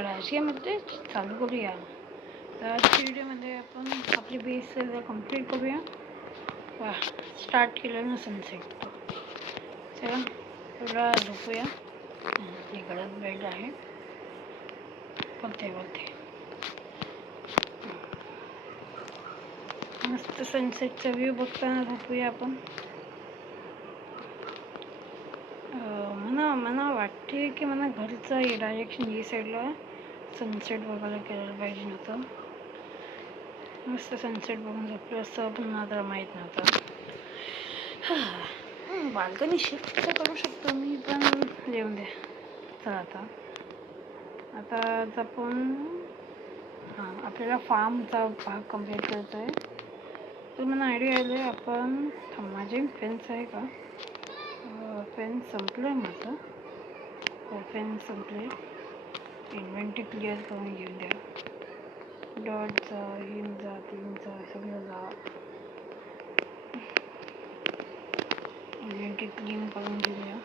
चढायची म्हणजे चालू करूया. तर आजच्या व्हिडिओमध्ये आपण आपली बेस कंप्लीट करूया. वा, स्टार्ट केलं ना सनसेट. चला थोडा झोपूया. आपली गळ्यात बेल्ट आहे. बोलते मस्त सनसेटचा व्ह्यू बघताना झोपूया आपण. मला वाटते की मला घरचं डायरेक्शन ही साईडला सनसेट बघायला केलं पाहिजे नव्हतं. मस्त सनसेट बघून झोपलं असं, पण मला तर माहीत नव्हतं. बाल्कनी शिफ्ट तर करू शकतो मी, पण येऊन द्या. चला आता आपण आपल्याला फार्मचा भाग कम्प्लीट करतो आहे. तर मला आयडिया आलं आहे आपण माझे फेन्स आहे का, फेन्स संपलं आहे माझं. हो, फेन्स संपले. इन्व्हेंटरी क्लिअर करून घेऊन द्या. डॉटचा हिमचा 3चा सगळं जा. इन्व्हेंटरी क्लीन करून घेऊया.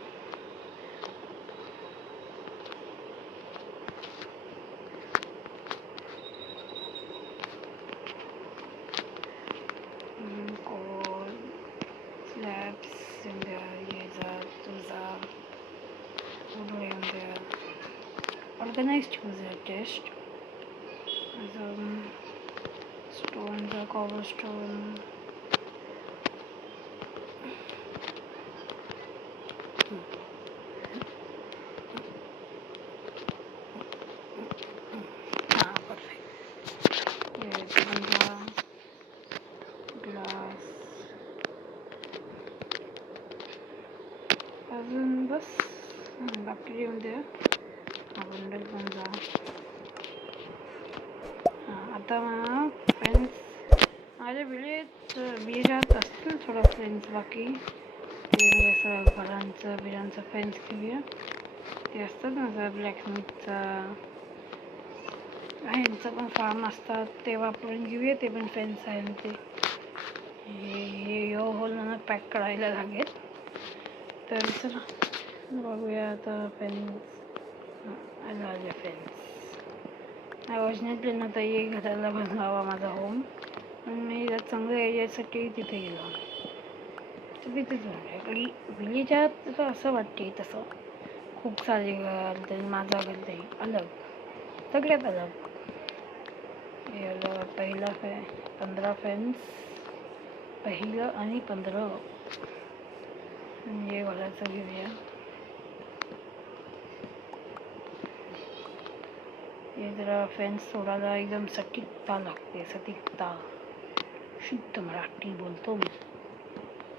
स्लॅब्स येऊन द्या. ये जा तुझा पूर्ण येऊन द्या. ऑर्गनाइज ठेवूया टेस्ट. अजून स्टोनचा कॉवर स्टोन. ग्लास. अजून बस बाकी येऊन द्या. बंडल पण जा. आता मला फ्रेंड्स माझ्या बिजात असतील थोडं फ्रेंड्स बाकी ते म्हणजे असं घरांचं फ्रेंड्स घेऊया. ते असतात ना जर ब्लॅकस्मिथचा ह्यांचं पण फार्म असतात ते वापरून घेऊया. ते पण फेन्स आहे ते. हे होल मला पॅक करायला लागेल. तर चला बघूया आता. झाले फेन्स. ओरिजिनली नव्हतं ये घराला बनवावा माझा होम, पण मी चांगल्या एरियासाठी तिथे गेलो. तर तिथेच इकडे विलेजात तर असं वाटते तसं खूप सारे घर तरी माझा घर तरी अलग, सगळ्यात अलग. पहिला 15 फेन्स, पहिलं आणि 15 म्हणजे घराचं घेऊया. हे जरा फेन्स सोडायला एकदम सटीकता लागते. सटीकता, शुद्ध मराठी बोलतो मी.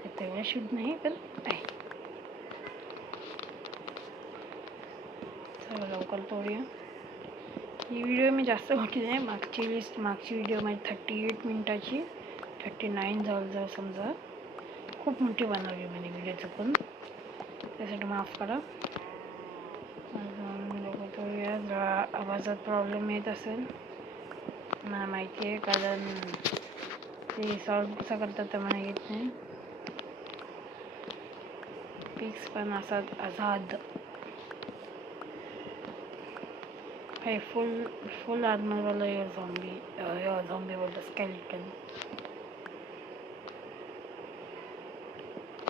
तेवढं शुद्ध नाही पण आहे. चला लवकर तोडूया. ही व्हिडिओ मी जास्त मोठी नाही. मागची व्हिडिओ माझी 38 मिनिटाची 39 झालं समजा. खूप मोठी बनवली मी व्हिडिओचं, पण त्यासाठी माफ करा. अजून लवकर तोडूया. जरा आवाजात प्रॉब्लेम येत असेल मला माहिती आहे, कारण ते सॉल्व कसं करतात तर मला येत नाही. पिक्स पण असतात आझाद. हे फुल आर्मरवाला झॉम्बी बोलतो स्केलेटन.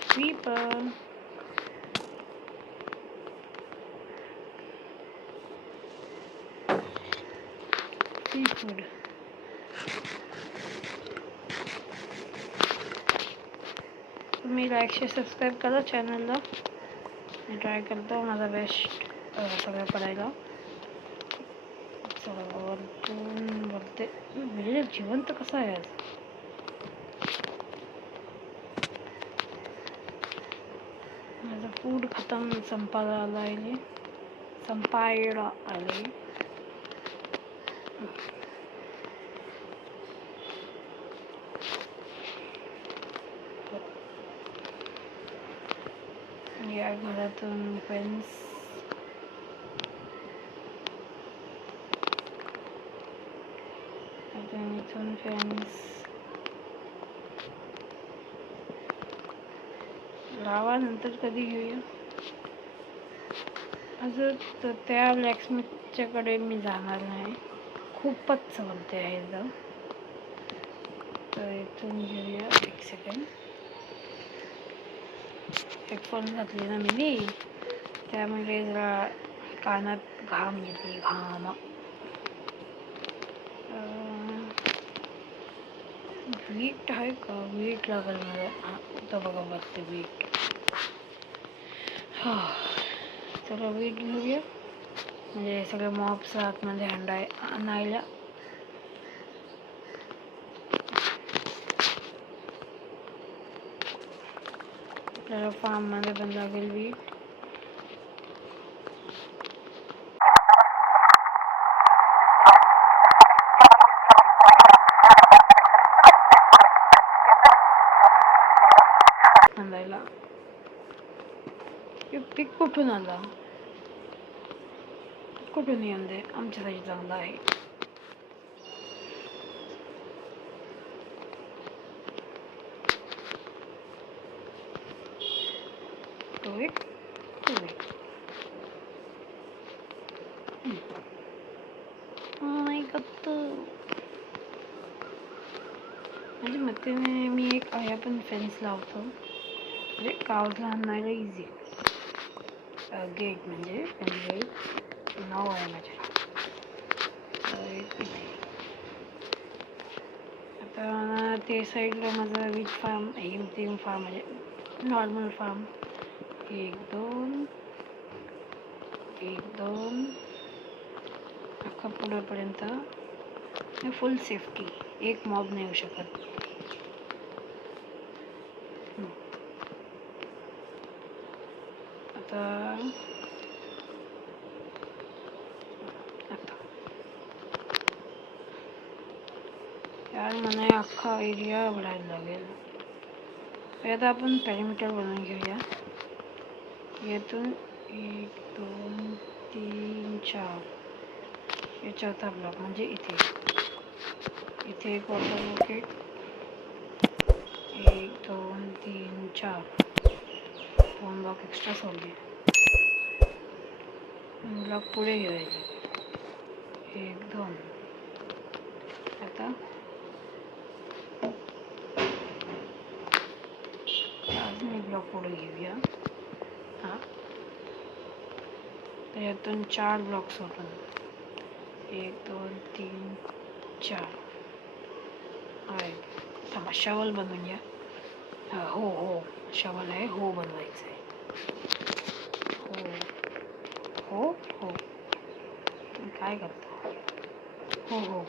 क्रीपर. Seafood. तुम्ही लाईक सबस्क्राईब करा चॅनलला. मी ट्राय करतो माझा बेस्ट सगळं पडायला. वरतून बघते म्हणजे जिवंत कसं आहे आज. माझं फूड खतम संपायला आले. या घरातून फेन्स इथून फेन्स लावा, नंतर कधी घेऊया. अजून तर त्या ब्लॅकस्मिथच्याकडे मी जाणार नाही, खूपच चालते आहे एकदम. तर इथून घेऊया, एक सेकंड. हेडफोन घातले ना मी, त्यामुळे जरा कानात घाम येते, घाम. वीट आहे का? वीट लागेल मला. हां, तर बघा बघते वीट. हा, चला वीट घेऊया, म्हणजे सगळे मॉप्स आतमध्ये आणायला. आपल्याला फार्ममध्ये पण लागेल वीट. आणायला पीक कुठून आला? कुठून येऊन दे, आमच्यासाठी चांगला आहे. तो एक नाही करत. म्हणजे मग मी एक आहे पण फेन्स लावतो, म्हणजे कावला आणायला इझी. गेट म्हणजे गेट नाव आहे माझ्या. आता ते साईडला माझं वीट फार्म, तीन फार्म म्हणजे नॉर्मल फार्म. एक दोन अख्खा पुढेपर्यंत फुल सेफ्टी, एक मॉब नाही येऊ शकत. आता यार मला अख्खा एरिया उघडायला लागेल. आता आपण पॅरामीटर बनवून घेऊया. यातून 1 2 3 4, हे चौथा ब्लॉक म्हणजे इथे एक वॉटर बकेट. 1 2 3 4, 2 ब्लॉक एक्स्ट्रा सोडले. ब्लॉक पुढे घेऊया. 1 2. आता अजून एक ब्लॉक पुढे घेऊया. हां, तर यातून 4 ब्लॉक सोडून 1 2 3 4 आहे. थांबा, शवल बनवूया. हो शवल आहे, हो बनवायचं आहे. हो काय करता? हो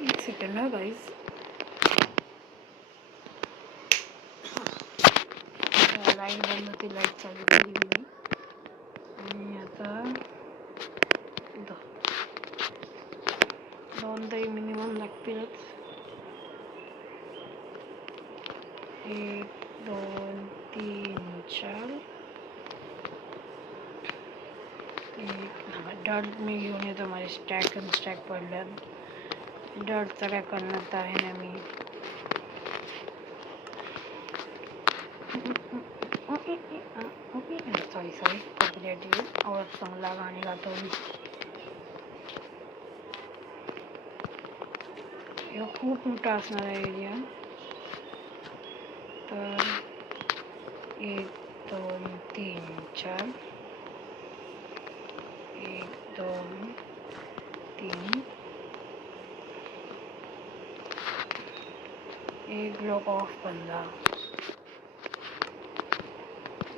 एक सेकंड ना गाईज. लाईट बंद होती, लाईट चालू केली मी. आणि आता 2 तरी मिनिमम लागतीलच. 1 2 3 4. डर्ट मी घेऊन येतो, माझे स्टॅक पडल्यात. डर्टचा काय करणार आहे ना मी. सॉरी कॉपीराइट आवाज चांगला गाणी गातो मी. हे खूप मोठा असणार आहे एरिया. तर 1 2 3 4, 1 2 3, एक ब्लॉक ऑफ बनला.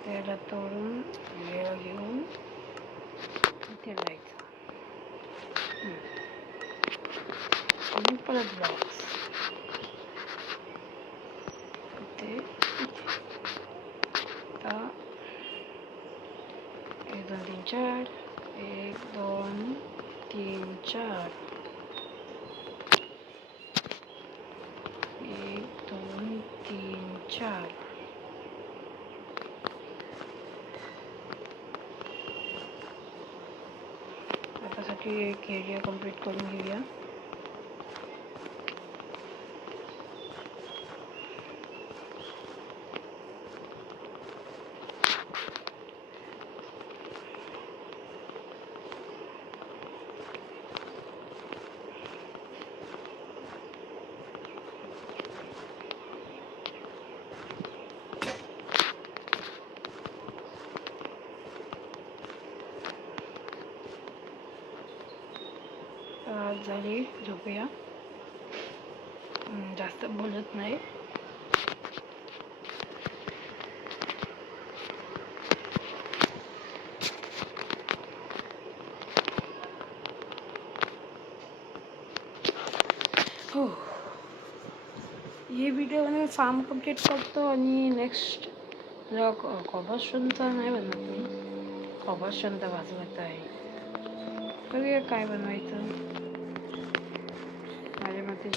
त्याला तोडून वेळ घेऊन इथे जायचं आणि परत ब्लॉक्स इथे. आता 1 2 3 4, 1 2 3 4, 1 2 3 4. त्यासाठी एक एरिया कंप्लीट करून घेऊया. रात झाली, झोपूया. जास्त बोलत नाही. हो, ये व्हिडिओमध्ये फार्म कंप्लीट करतो आणि नेक्स्ट कॉबरस्टोनचा नाही बनवत मी. कॉबरस्टोन तर वाजवत आहे. बघूया काय बनवायचं. माझ्या मते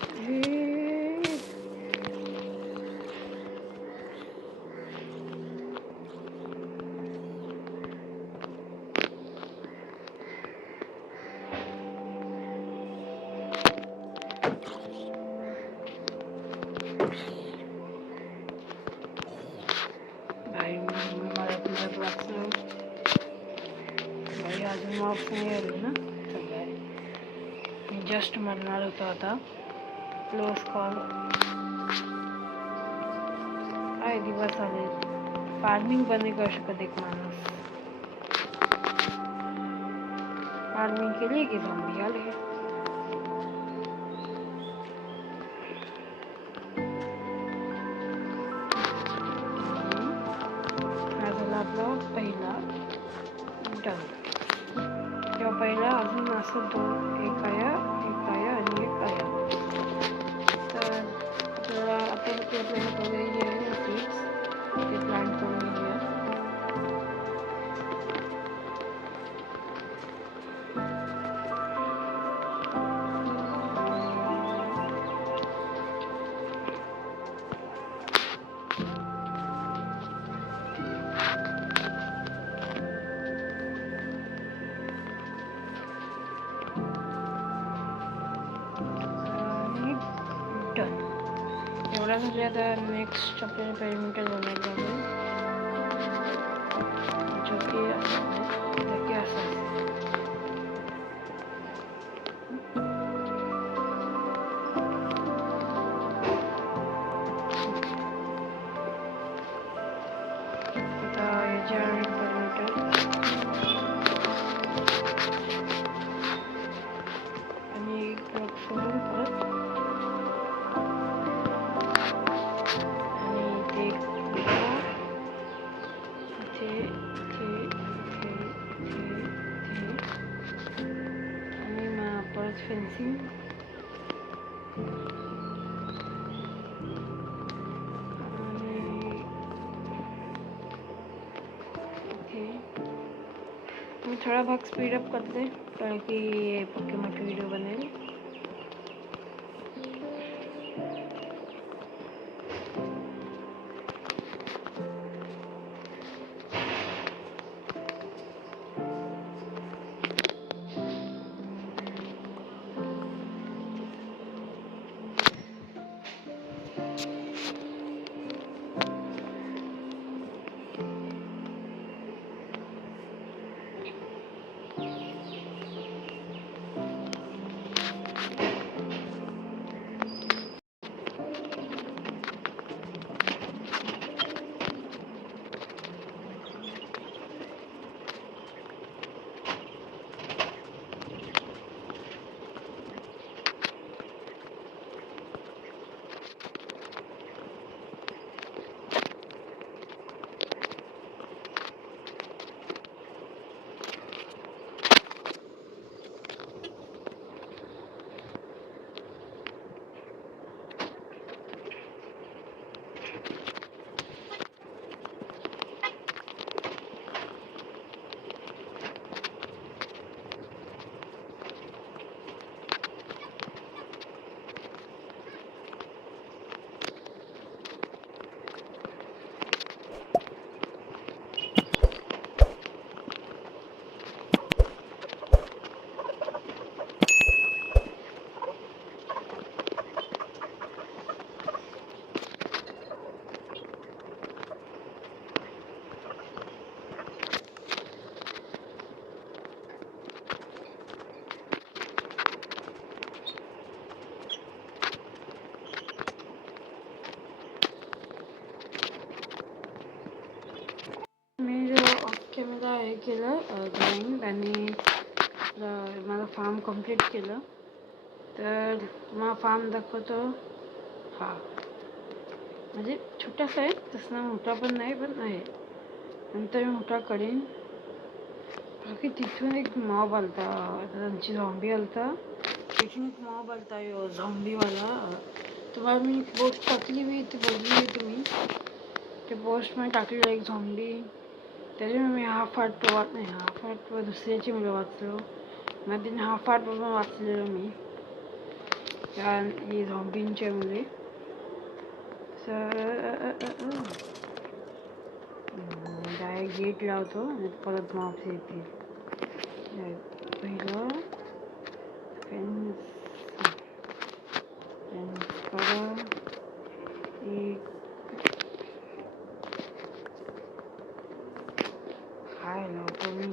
भाई मला तुझं वाचलं भाई, अजून मार्क्स नाही आले ना. तर काय मी जस्ट म्हणणार होतो आता क्लोज कॉल. काय दिवस आले. फार्मिंग पण नाही करू शकत एक माणूस. फार्मिंग केली की झोंबी आले. हा झाला आपला पहिला डन. तेव्हा पहिला अजून असं एक आया आणि एक आया. तर आपल्याला आपण ते प्लॅन करूया सीड्स ते प्लांट करून घेऊया. डन. एवढा झाले. आता नेक्स्ट आपल्याला पेरिमीटर बनवायला लागेल, जो की असं आता याच्या पेरिमीटर आणि एक ब्लॉक सोडून परत आणि ते आणि मग परत फेन्सिंग आणि इथे मी थोडा भाग स्पीडअप करते कारण की पक्की मोठी व्हिडिओ बनेल. हे केलं ड्रॉइंग आणि माझं फार्म कंप्लीट केलं. तर मग फार्म दाखवतो. हा म्हणजे छोटासा आहे, तसं मोठा पण नाही, पण आहे. नंतर मी मोठा करेन. बाकी तिथून एक मॉब आलता, त्यांची झॉम्बी आलता. तिथून एक मॉब आलता झॉम्बीवाला. तुम्हाला मी पोस्ट टाकली, मी ती बघली तुम्ही. ते पोस्टमध्ये टाकलेलं एक झॉम्बी. त्याच्यामुळे मी हाफ हार्ट नाही, हाफ हार्ट दुसऱ्याची मुलं वाचलो. मग तिने हाफ हार्ट पण वाचलेलं मी, ही झॉम्बींच्या मुले. डायरेक्ट गेट लावतो आणि परत मॉब्स येतील. पहिलं फेन्स करा, एक काय लावतो मी.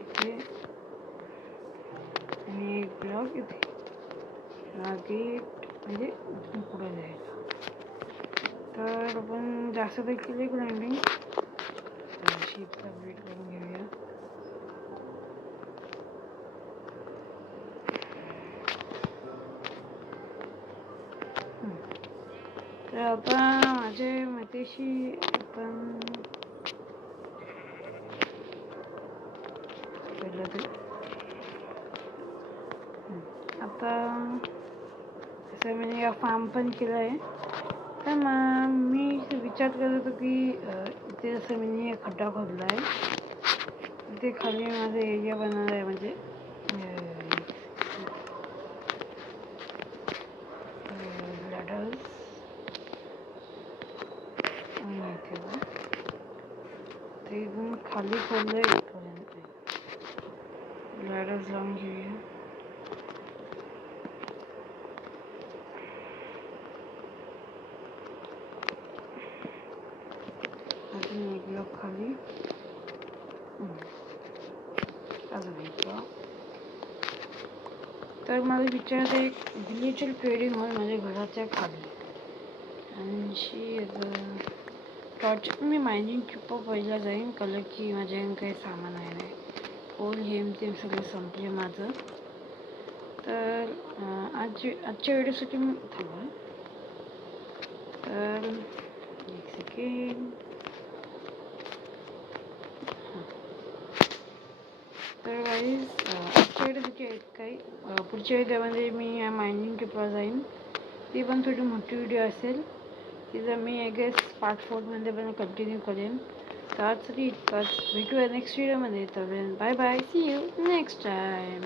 इथे आणि एक ब्लॉक इथे गेट, म्हणजे पुढे जायला. तर आपण जास्त तर केली ग्राइंडिंग. शीपचा ब्रेड करून घेऊया. तर आता माझ्या मतेशी आपण आता असं म्हणजे या फार्म पण केलं आहे. तर मग मी विचार करत होतो की इथे जसं मी खड्डा खोदला आहे, इथे खाली माझा एरिया बनवला आहे. म्हणजे लॅडर्स ते इथून खाली खोदलं आहे इथपर्यंत. लॅडर्स लावून घेऊया. अजून एक ब्लॉक खाली, अजून एक ब्लॉक. तर मला विचारायचं एक डिजिटल ट्रेडिंग हॉल माझ्या घराच्या खाली. आणि टॉर्च मी मायनिंग ट्रिप पहिला जाईन, कळलं की माझ्या काही सामान आहे नाही. कोल हेम ते सगळं संपले माझं. तर आजच्या व्हिडिओसाठी मी थांबा. तर एक सेकंड. तर गाईज आजच्या व्हिडिओसाठी आहेत काही. पुढच्या व्हिडिओमध्ये मी मायनिंग ट्रिपला जाईन. ती पण थोडी मोठी व्हिडिओ असेल. तिथं मी आय गेस पार्ट 4मध्ये पण कंटिन्यू करेन. तर आजसाठी इतकंच. भेटूया नेक्स्ट व्हिडिओमध्ये. तोपर्यंत bye bye. See you next time.